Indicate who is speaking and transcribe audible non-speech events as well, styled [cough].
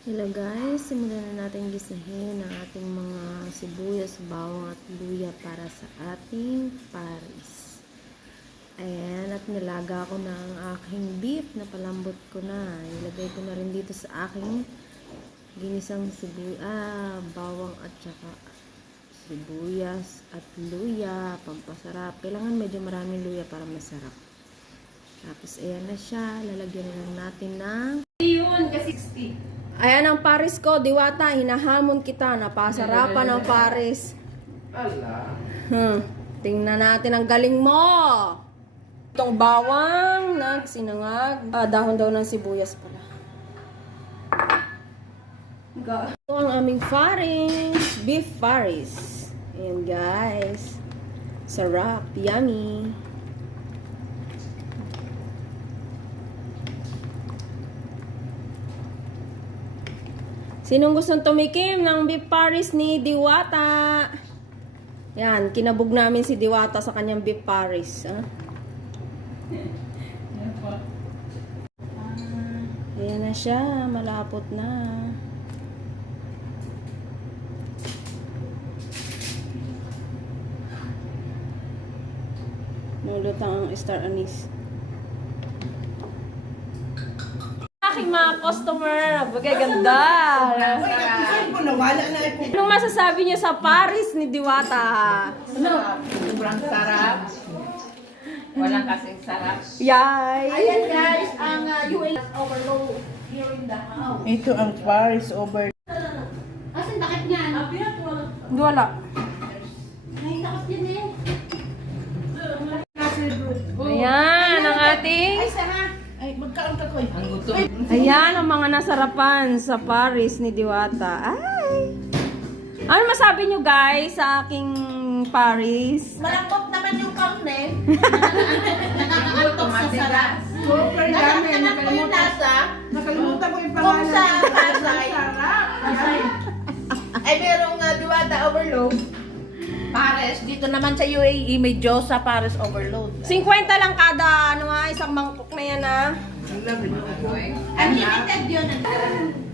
Speaker 1: Hello guys, simulan na natin gisahin ang ating mga sibuyas, bawang at luya para sa ating paris. Ayan, at nilaga ko na ang aking beef na palambot ko na. Ilagay ko na rin dito sa aking ginisang sibuyas, ah, bawang at saka sibuyas at luya, pampasarap. Kailangan medyo maraming luya para masarap. Tapos ayan na siya, lalagyan na natin ng
Speaker 2: Yun, kasi 60.
Speaker 1: Ayan ang Paris ko, Diwata, hinahamon kita, napasarapan ng Paris.
Speaker 2: Ala.
Speaker 1: Hmm. Tingnan natin ang galing mo. Itong bawang na sinangag, ah, dahon daw ng sibuyas pala. Ito ang aming Paris, beef Paris. Ayan guys. Sarap, yummy. Sinong gustong tumikim ng beef Paris ni Diwata? Yan, kinabog namin si Diwata sa kanyang beef Paris. Ah. Ayan na siya, malapot na. Nulutang ang star anise. Aking mga customer,
Speaker 3: ko nawala na ako?
Speaker 1: Anong masasabi niyo sa Paris ni Diwata?
Speaker 2: Ano? Sobrang sarap. Walang kasing sarap.
Speaker 1: Yay!
Speaker 4: Ayan guys, ang uh, UA overload here in the house.
Speaker 3: Ito ang Paris over.
Speaker 4: Asan takip niyan?
Speaker 1: Wala.
Speaker 4: Ay, takip yan eh.
Speaker 3: Ay, magkaon ka ko.
Speaker 2: Ang gutom.
Speaker 1: Ayan, ang mga nasarapan sa Paris ni Diwata. Ay! Ano masabi nyo guys sa aking Paris?
Speaker 4: Malambot naman yung karne. Nakakaantok sa sarap.
Speaker 3: Super.
Speaker 4: Nakakaantok mo yung lasa.
Speaker 3: Nakalimutan ko yung
Speaker 4: Kung
Speaker 3: pangalan.
Speaker 4: sa Pasay. Ay, merong uh, Diwata overload. Pares, dito naman sa UAE may Diyosa Pares overload.
Speaker 1: 50 lang kada, ano nga, mangkok na yan ah.
Speaker 4: Unlimited yun. [laughs]